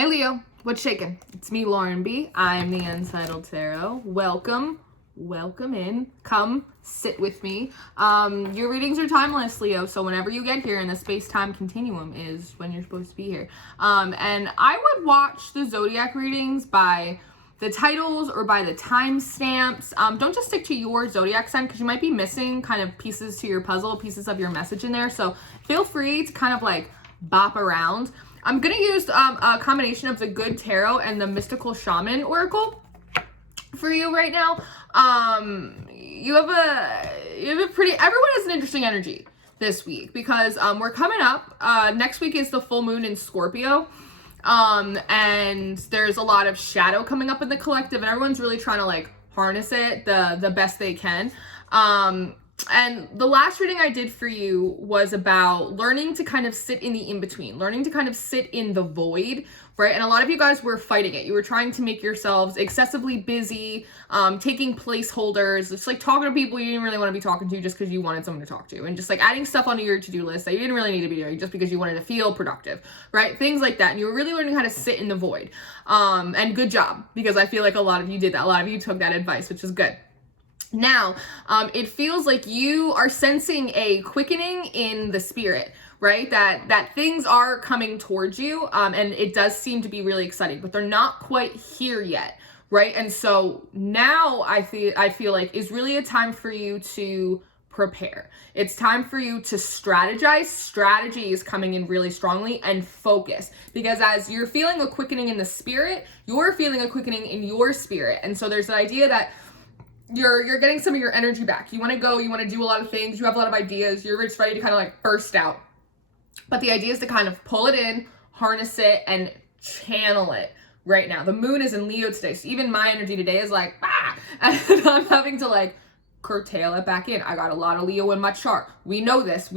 Hey Leo, what's shaking? It's me, Lauren B. I'm the Untitled Tarot. Welcome in. Come sit with me. Your readings are timeless, Leo, so whenever you get here in the space-time continuum is when you're supposed to be here. And I would watch the zodiac readings by the titles or by the timestamps. Don't just stick to your zodiac sign because you might be missing kind of pieces to your puzzle, pieces of your message in there. So feel free to kind of like bop around. I'm going to use a combination of the Good Tarot and the Mystical Shaman Oracle for you right now. You have a pretty, everyone has an interesting energy this week because we're coming up. Next week is the full moon in Scorpio. And there's a lot of shadow coming up in the collective and everyone's really trying to like harness it the best they can. And the last reading I did for you was about learning to kind of sit in the in-between, learning to kind of sit in the void, right? And a lot of you guys were fighting it. You were trying to make yourselves excessively busy, taking placeholders, just like talking to people you didn't really want to be talking to just because you wanted someone to talk to, and just like adding stuff onto your to-do list that you didn't really need to be doing just because you wanted to feel productive, right? Things like that. And you were really learning how to sit in the void. And good job, because I feel like a lot of you did that. A lot of you took that advice, which is good. Now, it feels like you are sensing a quickening in the spirit, right? That things are coming towards you, and it does seem to be really exciting, but they're not quite here yet, right? And so now I feel like is really a time for you to prepare. It's time for you to strategize. Strategy is coming in really strongly, and focus, because as you're feeling a quickening in the spirit, you're feeling a quickening in your spirit. And so there's an idea that you're getting some of your energy back. You want to go, you want to do a lot of things, you have a lot of ideas, you're just ready to kind of like burst out. But the idea is to kind of pull it in, harness it, and channel it right now. The moon is in Leo today, so even my energy today is like, and I'm having to like curtail it back in. I got a lot of Leo in my chart. We know this.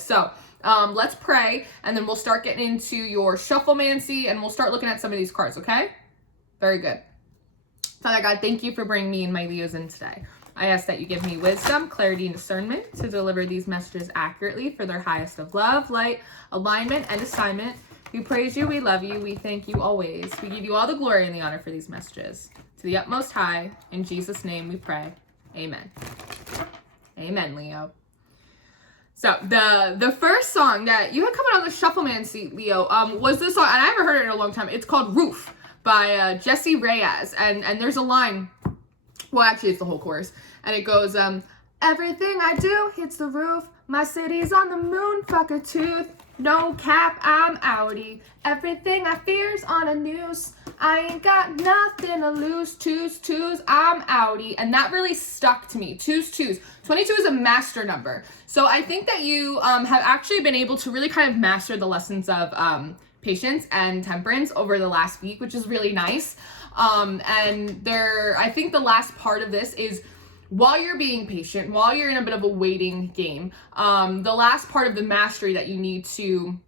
So let's pray, and then we'll start getting into your Shufflemancy, and we'll start looking at some of these cards, okay? Very good. Father God, thank you for bringing me and my Leos in today. I ask that you give me wisdom, clarity, and discernment to deliver these messages accurately for their highest of love, light, alignment, and assignment. We praise you, we love you, we thank you always. We give you all the glory and the honor for these messages. To the utmost high, in Jesus' name we pray. Amen. Amen, Leo. So the first song that you had coming on the Shufflemancy, Leo, was this song, and I haven't heard it in a long time. It's called Roof by Jesse Reyes, and there's a line, well actually it's the whole chorus, and it goes, everything I do hits the roof, my city's on the moon, fuck a tooth, no cap, I'm outie, everything I fear's on a noose, I ain't got nothing to lose, twos, I'm outie. And that really stuck to me, twos. 22 is a master number, so I think that you have actually been able to really kind of master the lessons of patience and temperance over the last week, which is really nice. And I think the last part of this is, while you're being patient, while you're in a bit of a waiting game, the last part of the mastery that you need to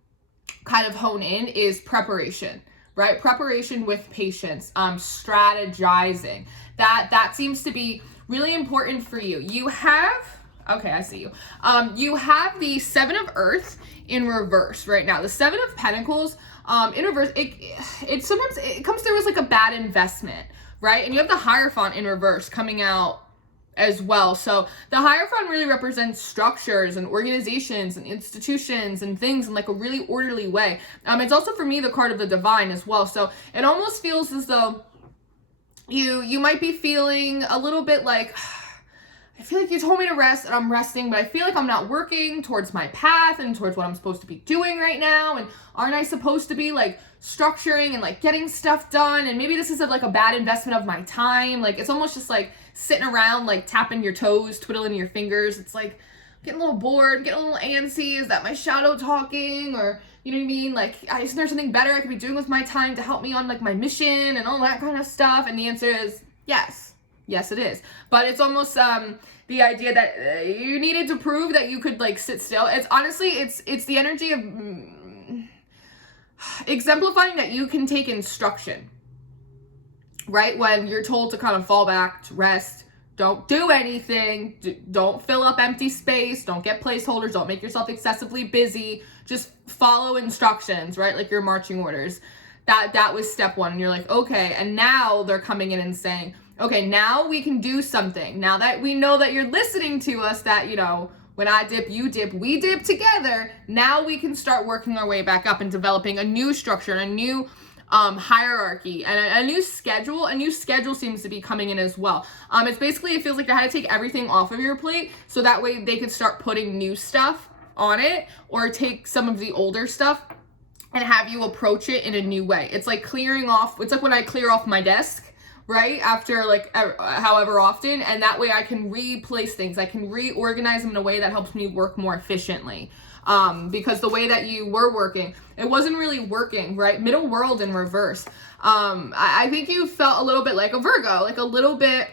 kind of hone in is preparation, right? Preparation with patience, strategizing. That seems to be really important for you. You have, okay, I see you. You have the Seven of Earth in reverse right now. The Seven of Pentacles in reverse, it sometimes it comes through as like a bad investment, right? And you have the Hierophant in reverse coming out as well. So the Hierophant really represents structures and organizations and institutions and things in like a really orderly way. It's also for me the card of the Divine as well. So it almost feels as though you might be feeling a little bit like, I feel like you told me to rest and I'm resting, but I feel like I'm not working towards my path and towards what I'm supposed to be doing right now. And aren't I supposed to be like structuring and like getting stuff done? And maybe this is like a bad investment of my time. Like it's almost just like sitting around, like tapping your toes, twiddling your fingers. It's like getting a little bored, getting a little antsy. Is that my shadow talking? Or, you know what I mean? Like, isn't there something better I could be doing with my time to help me on like my mission and all that kind of stuff? And the answer is yes. Yes, it is. But it's almost the idea that you needed to prove that you could like sit still. It's honestly, it's the energy of exemplifying that you can take instruction, right? When you're told to kind of fall back, to rest, don't do anything, don't fill up empty space, don't get placeholders, don't make yourself excessively busy, just follow instructions, right? Like your marching orders. That was step one. And you're like, okay. And now they're coming in and saying, okay, now we can do something. Now that we know that you're listening to us, that, you know, when I dip, you dip, we dip together. Now we can start working our way back up and developing a new structure and a new hierarchy and a new schedule. A new schedule seems to be coming in as well. It's basically, it feels like they had to take everything off of your plate so that way they could start putting new stuff on it, or take some of the older stuff and have you approach it in a new way. It's like clearing off, it's like when I clear off my desk, right? After like however often, and that way I can replace things. I can reorganize them in a way that helps me work more efficiently. Because the way that you were working, it wasn't really working, right? Middle world in reverse. I think you felt a little bit like a Virgo, like a little bit,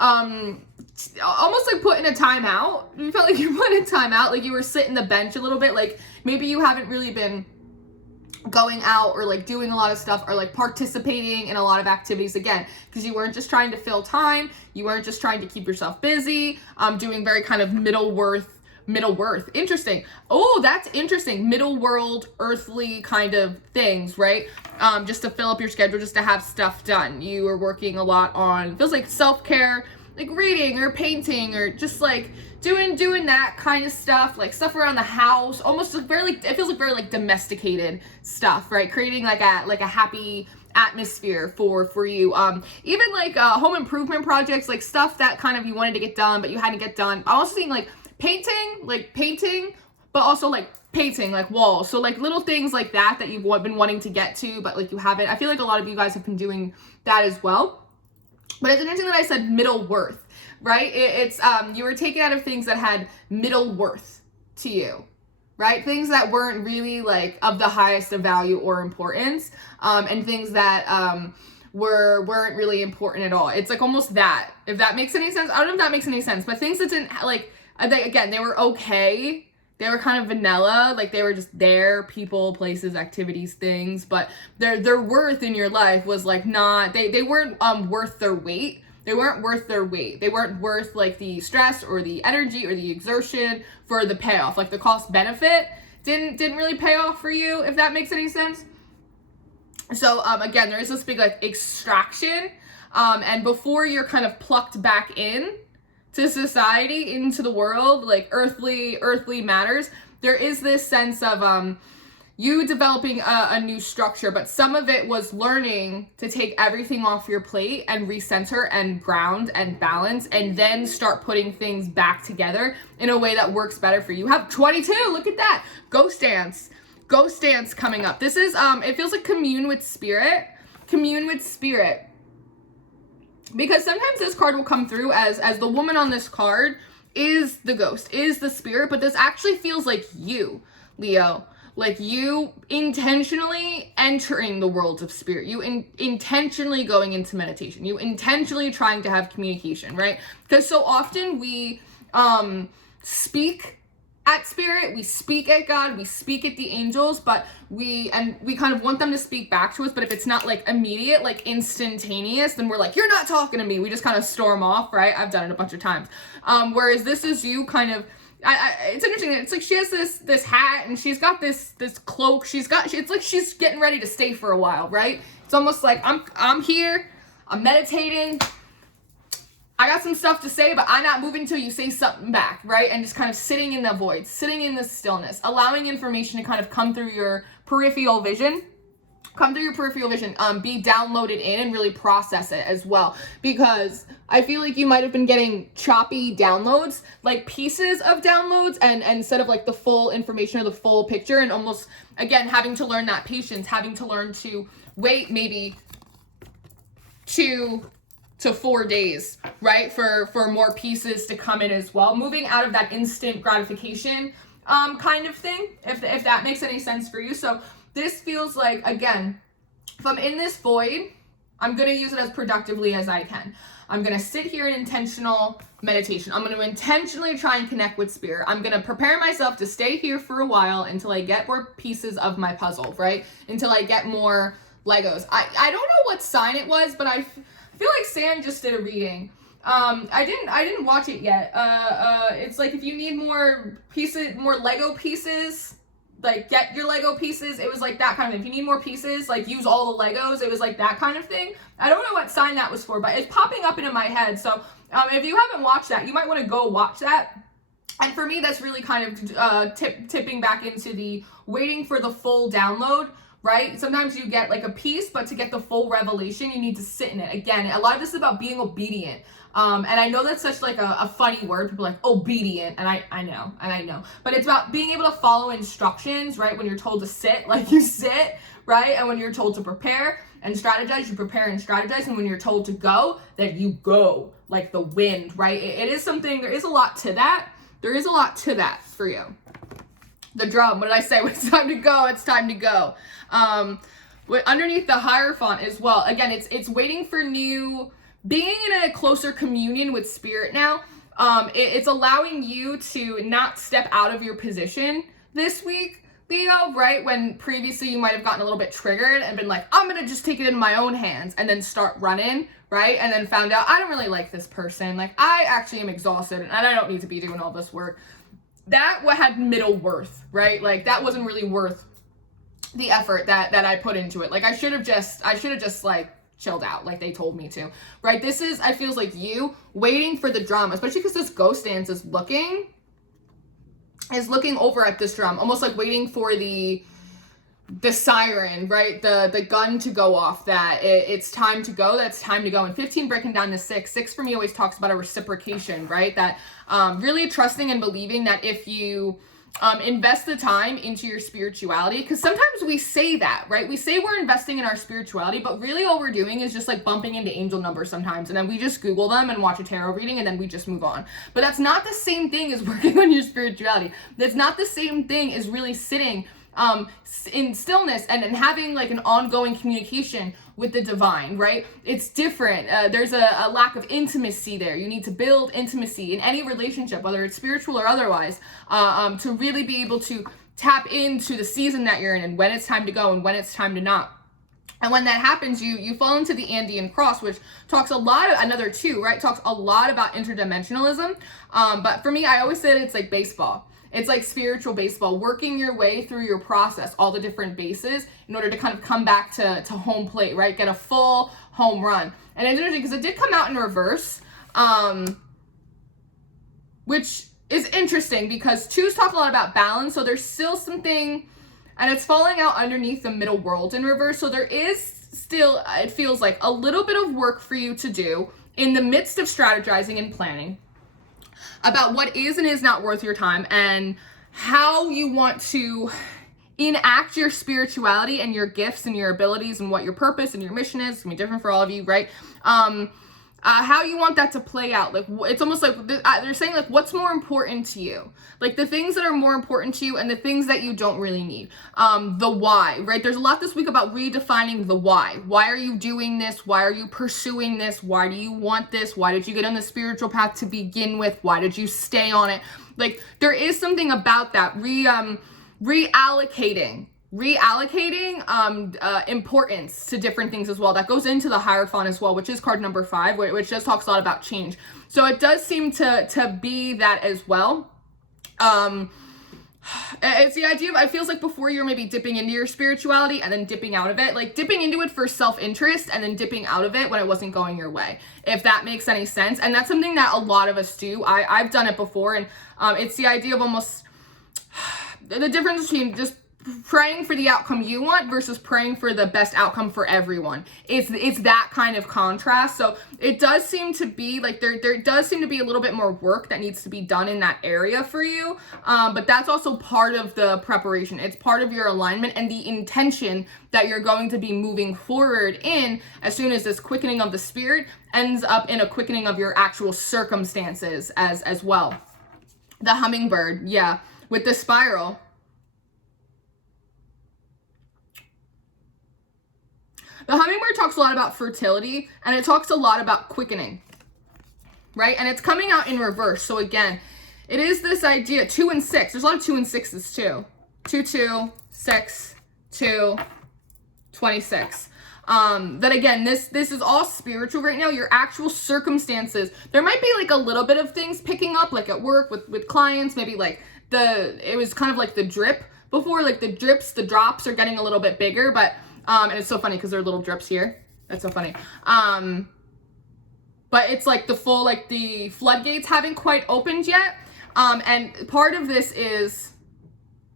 almost like put in a timeout. You felt like you put in a timeout, like you were sitting the bench a little bit, like maybe you haven't really been going out or like doing a lot of stuff or like participating in a lot of activities again, because you weren't just trying to fill time, you weren't just trying to keep yourself busy, doing very kind of middle worth, interesting. Oh, that's interesting. Middle world, earthly kind of things, right? Just to fill up your schedule, just to have stuff done. You were working a lot on, feels like self-care, like reading or painting or just like doing that kind of stuff, like stuff around the house, almost like very like, it feels like very like domesticated stuff, right? Creating like a happy atmosphere for you. Even like home improvement projects, like stuff that kind of you wanted to get done but you hadn't get done. I'm also seeing like painting, but also like painting like walls. So like little things like that you've been wanting to get to, but like you haven't. I feel like a lot of you guys have been doing that as well. But it's interesting that I said middle worth, right? It's you were taken out of things that had middle worth to you, right? Things that weren't really like of the highest of value or importance, and things that weren't really important at all. It's like almost that, if that makes any sense. I don't know if that makes any sense, but things that didn't like, they were okay. They were kind of vanilla, like they were just there, people, places, activities, things, but their worth in your life was like not, they weren't worth their weight. They weren't worth their weight. They weren't worth like the stress or the energy or the exertion for the payoff. Like the cost benefit didn't really pay off for you, if that makes any sense. So again, there is this big like extraction, and before you're kind of plucked back in to society, into the world, like earthly matters, there is this sense of you developing a new structure, but some of it was learning to take everything off your plate and recenter and ground and balance, and then start putting things back together in a way that works better for you. You have 22, look at that. Ghost dance coming up. This is, it feels like commune with spirit. Because sometimes this card will come through as the woman on this card is the ghost, is the spirit, but this actually feels like you, Leo. Like you intentionally entering the worlds of spirit. You intentionally going into meditation. You intentionally trying to have communication, right? Because so often we speak at spirit, we speak at God, we speak at the angels, but we kind of want them to speak back to us, but if it's not like immediate, like instantaneous, then we're like, you're not talking to me. We just kind of storm off, right? I've done it a bunch of times. Whereas this is you kind of, it's interesting. It's like she has this hat and she's got this cloak. It's like she's getting ready to stay for a while, right? It's almost like I'm here, I'm meditating, I got some stuff to say, but I'm not moving until you say something back, right? And just kind of sitting in the void, sitting in the stillness, allowing information to kind of come through your peripheral vision, be downloaded in and really process it as well. Because I feel like you might have been getting choppy downloads, like pieces of downloads, and instead of like the full information or the full picture, and almost, again, having to learn that patience, having to learn to wait maybe 2 to 4 days, right? For more pieces to come in as well. Moving out of that instant gratification kind of thing, if that makes any sense for you. So this feels like, again, if I'm in this void, I'm going to use it as productively as I can. I'm going to sit here in intentional meditation. I'm going to intentionally try and connect with spirit. I'm going to prepare myself to stay here for a while until I get more pieces of my puzzle, right? Until I get more Legos. I don't know what sign it was, but I feel like Sam just did a reading. I didn't watch it yet. It's like if you need more pieces, more Lego pieces, like get your Lego pieces. It was like that kind of thing. If you need more pieces, like use all the Legos. It was like that kind of thing. I don't know what sign that was for, but it's popping up into my head. So if you haven't watched that, you might want to go watch that. And for me, that's really kind of tipping back into the waiting for the full download, right? Sometimes you get like a piece, but to get the full revelation, you need to sit in it. Again, a lot of this is about being obedient. And I know that's such like a funny word. People are like obedient, and I know, but it's about being able to follow instructions, right? When you're told to sit, like you sit, right? And when you're told to prepare and strategize, you prepare and strategize. And when you're told to go, that you go like the wind, right? It is something, there is a lot to that. There is a lot to that for you. The drum, what did I say? When it's time to go, it's time to go. Underneath the Hierophant as well. Again, it's waiting for new, being in a closer communion with spirit now. It's allowing you to not step out of your position this week, Leo, right? When previously you might have gotten a little bit triggered and been like, I'm gonna just take it in my own hands, and then start running, right? And then found out, I don't really like this person. Like, I actually am exhausted and I don't need to be doing all this work. That had middle worth, right? Like, that wasn't really worth the effort that I put into it. Like, I should have just like chilled out like they told me to, right? This is, I feels like you waiting for the drum, especially because this ghost dance is looking over at this drum, almost like waiting for the siren, right? The gun to go off, that it's time to go, that's time to go. And 15 breaking down to 6 for me always talks about a reciprocation, right? That really trusting and believing that if you invest the time into your spirituality, because sometimes we say that, right? We say we're investing in our spirituality, but really all we're doing is just like bumping into angel numbers sometimes, and then we just Google them and watch a tarot reading, and then we just move on. But that's not the same thing as working on your spirituality. That's not the same thing as really sitting in stillness and having like an ongoing communication with the divine, right? It's different. There's a lack of intimacy there. You need to build intimacy in any relationship, whether it's spiritual or otherwise, to really be able to tap into the season that you're in and when it's time to go and when it's time to not. And when that happens, you fall into the Andean cross, which talks a lot of, another two, right? Talks a lot about interdimensionalism. But for me, I always say that it's like baseball. It's like spiritual baseball, working your way through your process, all the different bases in order to kind of come back to home plate, right? Get a full home run. And it's interesting because it did come out in reverse, which is interesting because twos talk a lot about balance. So there's still something, and it's falling out underneath the middle world in reverse. So there is still, it feels like a little bit of work for you to do in the midst of strategizing and planning about what is and is not worth your time and how you want to enact your spirituality and your gifts and your abilities and what your purpose and your mission is. It's gonna be different for all of you, right? How you want that to play out. Like, it's almost like they're saying, like, what's more important to you? Like, the things that are more important to you and the things that you don't really need. The why, right? There's a lot this week about redefining the why. Why are you doing this? Why are you pursuing this? Why do you want this? Why did you get on the spiritual path to begin with? Why did you stay on it? Like, there is something about that reallocating importance to different things as well. That goes into the Hierophant as well, which is card number 5, which just talks a lot about change. So it does seem to be that as well. It's the idea of, it feels like before you're maybe dipping into your spirituality and then dipping out of it, like dipping into it for self-interest and then dipping out of it when it wasn't going your way, if that makes any sense. And that's something that a lot of us do. I've done it before, and it's the idea of almost the difference between just praying for the outcome you want versus praying for the best outcome for everyone. It's that kind of contrast. So it does seem to be like there does seem to be a little bit more work that needs to be done in that area for you. But that's also part of the preparation. It's part of your alignment and the intention that you're going to be moving forward in as soon as this quickening of the spirit ends up in a quickening of your actual circumstances as well. The hummingbird, yeah, with the spiral. The hummingbird talks a lot about fertility, and it talks a lot about quickening, right? And it's coming out in reverse. So again, it is this idea, 2 and 6. There's a lot of 2 and 6s too. 2, 2, 6, 2, 26. That again, this is all spiritual right now. Your actual circumstances, there might be like a little bit of things picking up, like at work with clients, maybe like it was kind of like the drip before, like the drips, the drops are getting a little bit bigger, but, and it's so funny because there are little drips here. That's so funny. But it's like the full, like the floodgates haven't quite opened yet. And part of this is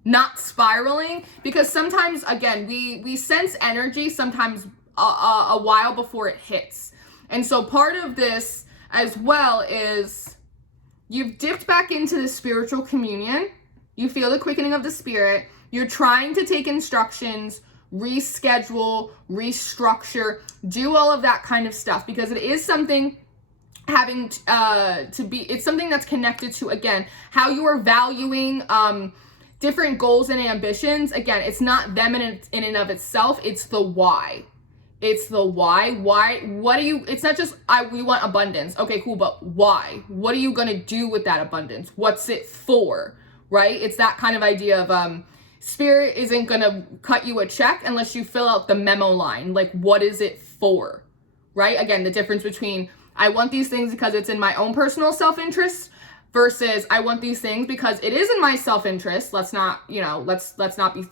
not spiraling, because sometimes, again, we sense energy sometimes a while before it hits. And so part of this as well is you've dipped back into the spiritual communion. You feel the quickening of the spirit. You're trying to take instructions, reschedule, restructure, do all of that kind of stuff, because it is something having it's something that's connected to, again, how you are valuing different goals and ambitions. Again, it's not them in and of itself, it's the why. It's the why. What do you, it's not just, we want abundance. Okay, cool, but why? What are you gonna do with that abundance? What's it for, right? It's that kind of idea of, spirit isn't gonna cut you a check unless you fill out the memo line. Like, what is it for, right? Again, the difference between, I want these things because it's in my own personal self-interest versus I want these things because it is in my self-interest. Let's not, let's not be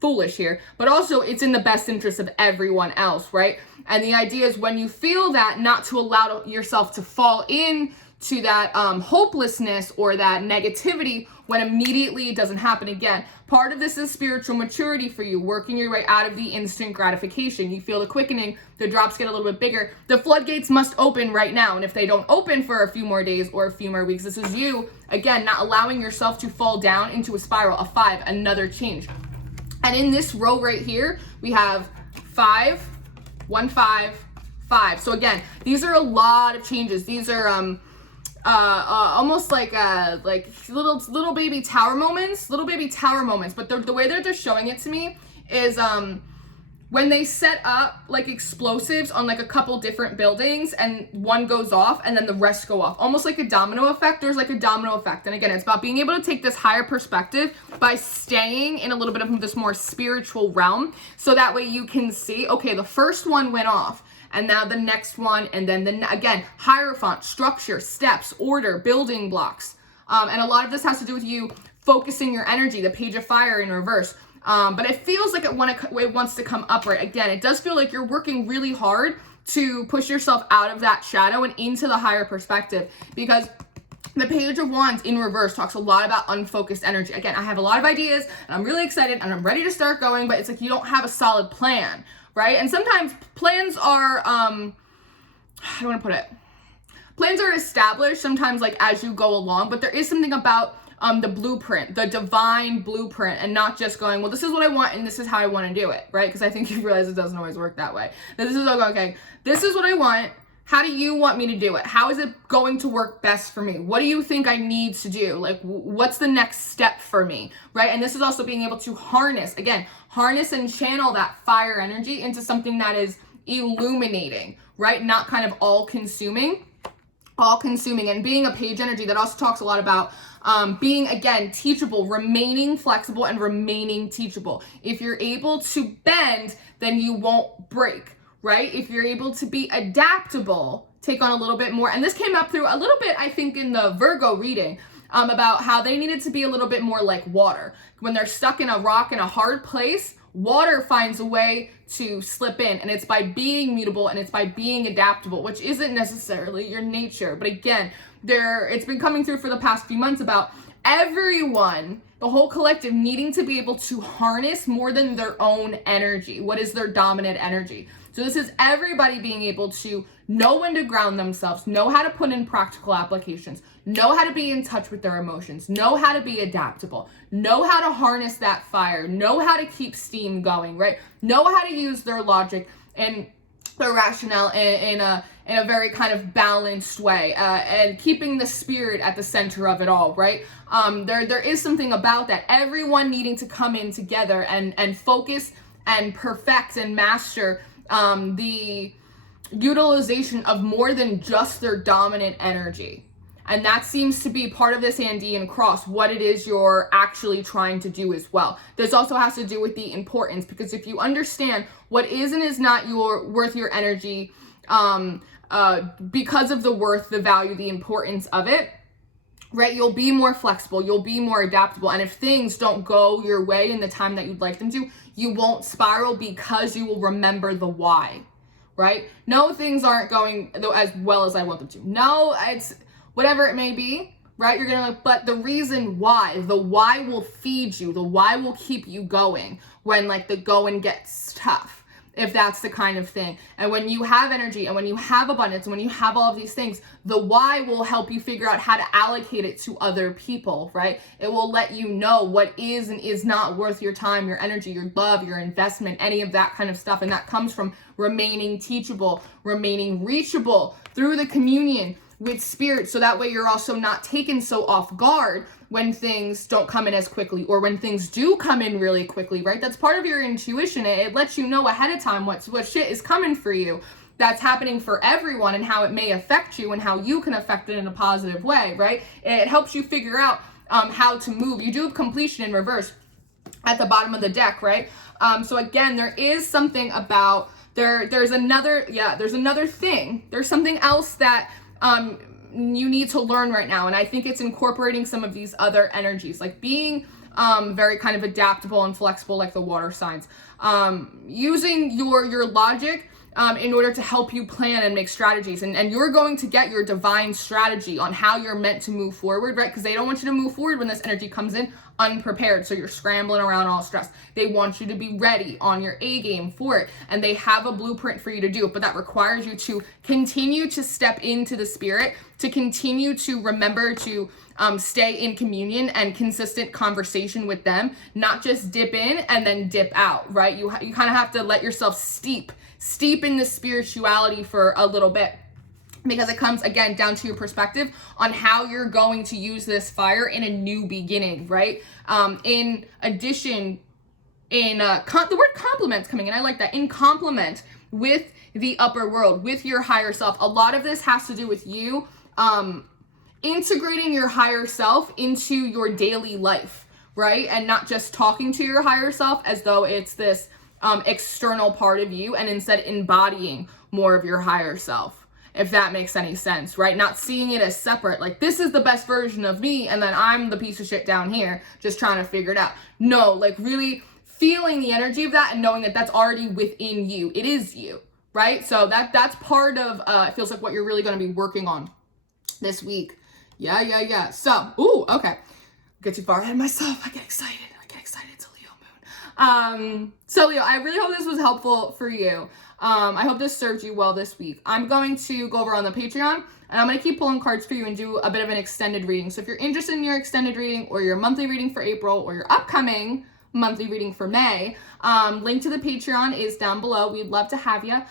foolish here, but also it's in the best interest of everyone else, right? And the idea is when you feel that, not to allow yourself to fall in to that hopelessness or that negativity when immediately it doesn't happen again. Part of this is spiritual maturity for you, working your way out of the instant gratification. You feel the quickening, the drops get a little bit bigger. The floodgates must open right now. And if they don't open for a few more days or a few more weeks, this is you, again, not allowing yourself to fall down into a spiral, a 5, another change. And in this row right here, we have 5, 1, 5, 5. So again, these are a lot of changes. These are almost like little baby tower moments, but the way that they're showing it to me is when they set up like explosives on like a couple different buildings and one goes off and then the rest go off, almost like a domino effect. There's like a domino effect. And again, it's about being able to take this higher perspective by staying in a little bit of this more spiritual realm, so that way you can see, okay, the first one went off, and now the next one, and then again, hierophant, structure, steps, order, building blocks. And a lot of this has to do with you focusing your energy, the page of fire in reverse. But it feels like it wants to come upright. Again, it does feel like you're working really hard to push yourself out of that shadow and into the higher perspective, because the Page of Wands in reverse talks a lot about unfocused energy. Again, I have a lot of ideas and I'm really excited and I'm ready to start going, but it's like you don't have a solid plan. Right? And sometimes plans are, how do I want to put it? Plans are established sometimes like as you go along, but there is something about the blueprint, the divine blueprint, and not just going, well, this is what I want and this is how I want to do it, right? Because I think you realize it doesn't always work that way. This is okay, this is what I want. How do you want me to do it? How is it going to work best for me? What do you think I need to do? Like, what's the next step for me, right? And this is also being able to harness and channel that fire energy into something that is illuminating, right? Not kind of all-consuming, and being a page energy that also talks a lot about being, again, teachable, remaining flexible and remaining teachable. If you're able to bend, then you won't break. Right? If you're able to be adaptable, take on a little bit more. And this came up through a little bit, I think, in the Virgo reading, about how they needed to be a little bit more like water. When they're stuck in a rock in a hard place, water finds a way to slip in, and it's by being mutable and it's by being adaptable, which isn't necessarily your nature. But again, it's been coming through for the past few months about everyone, the whole collective, needing to be able to harness more than their own energy. What is their dominant energy? So this is everybody being able to know when to ground themselves, know how to put in practical applications, know how to be in touch with their emotions, know how to be adaptable, know how to harness that fire, know how to keep steam going, right? Know how to use their logic and their rationale in a very kind of balanced way, and keeping the spirit at the center of it all, right? There is something about that. Everyone needing to come in together and focus and perfect and master the utilization of more than just their dominant energy. And that seems to be part of this Andean cross, what it is you're actually trying to do as well. This also has to do with the importance, because if you understand what is and is not worth your energy, because of the worth, the value, the importance of it, right? You'll be more flexible, you'll be more adaptable. And if things don't go your way in the time that you'd like them to, you won't spiral because you will remember the why, right? No, things aren't going as well as I want them to. No, it's whatever it may be, right? You're gonna, but the reason why, the why will feed you, the why will keep you going when like the going gets tough. If that's the kind of thing. And when you have energy and when you have abundance and when you have all of these things, the why will help you figure out how to allocate it to other people, right? It will let you know what is and is not worth your time, your energy, your love, your investment, any of that kind of stuff. And that comes from remaining teachable, remaining reachable through the communion with spirit. So that way you're also not taken so off guard when things don't come in as quickly, or when things do come in really quickly, right? That's part of your intuition. It lets you know ahead of time what shit is coming for you, that's happening for everyone, and how it may affect you and how you can affect it in a positive way, right? It helps you figure out how to move. You do have completion in reverse at the bottom of the deck, right? So again, there is something about there's another thing. There's something else that you need to learn right now. And I think it's incorporating some of these other energies, like being very kind of adaptable and flexible, like the water signs, using your logic in order to help you plan and make strategies. And you're going to get your divine strategy on how you're meant to move forward, right? Because they don't want you to move forward when this energy comes in unprepared, so you're scrambling around all stressed. They want you to be ready on your A game for it, and they have a blueprint for you to do, but that requires you to continue to step into the spirit, to continue to remember to stay in communion and consistent conversation with them, not just dip in and then dip out, right? You kind of have to let yourself steep in the spirituality for a little bit, because it comes again down to your perspective on how you're going to use this fire in a new beginning, right? In addition, the word complement's coming in. I like that. In complement with the upper world, with your higher self. A lot of this has to do with you integrating your higher self into your daily life, right? And not just talking to your higher self as though it's this external part of you, and instead embodying more of your higher self, if that makes any sense, right? Not seeing it as separate, like this is the best version of me and then I'm the piece of shit down here just trying to figure it out. No, like really feeling the energy of that and knowing that that's already within you. It is you, right? So that's part of it feels like what you're really going to be working on this week. Yeah. So, okay. Get too far ahead of myself. I get excited. It's a Leo moon. So Leo, I really hope this was helpful for you. I hope this served you well this week. I'm going to go over on the Patreon, and I'm going to keep pulling cards for you and do a bit of an extended reading. So if you're interested in your extended reading or your monthly reading for April or your upcoming monthly reading for May, link to the Patreon is down below. We'd love to have you.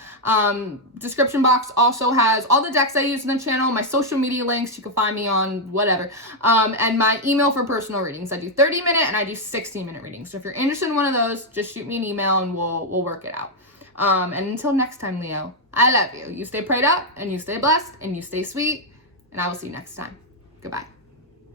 Description box also has all the decks I use in the channel, my social media links. You can find me on whatever, and my email for personal readings. I do 30-minute and I do 60-minute readings. So if you're interested in one of those, just shoot me an email and we'll work it out. And until next time, Leo, I love you. You stay prayed up and you stay blessed and you stay sweet, and I will see you next time. Goodbye.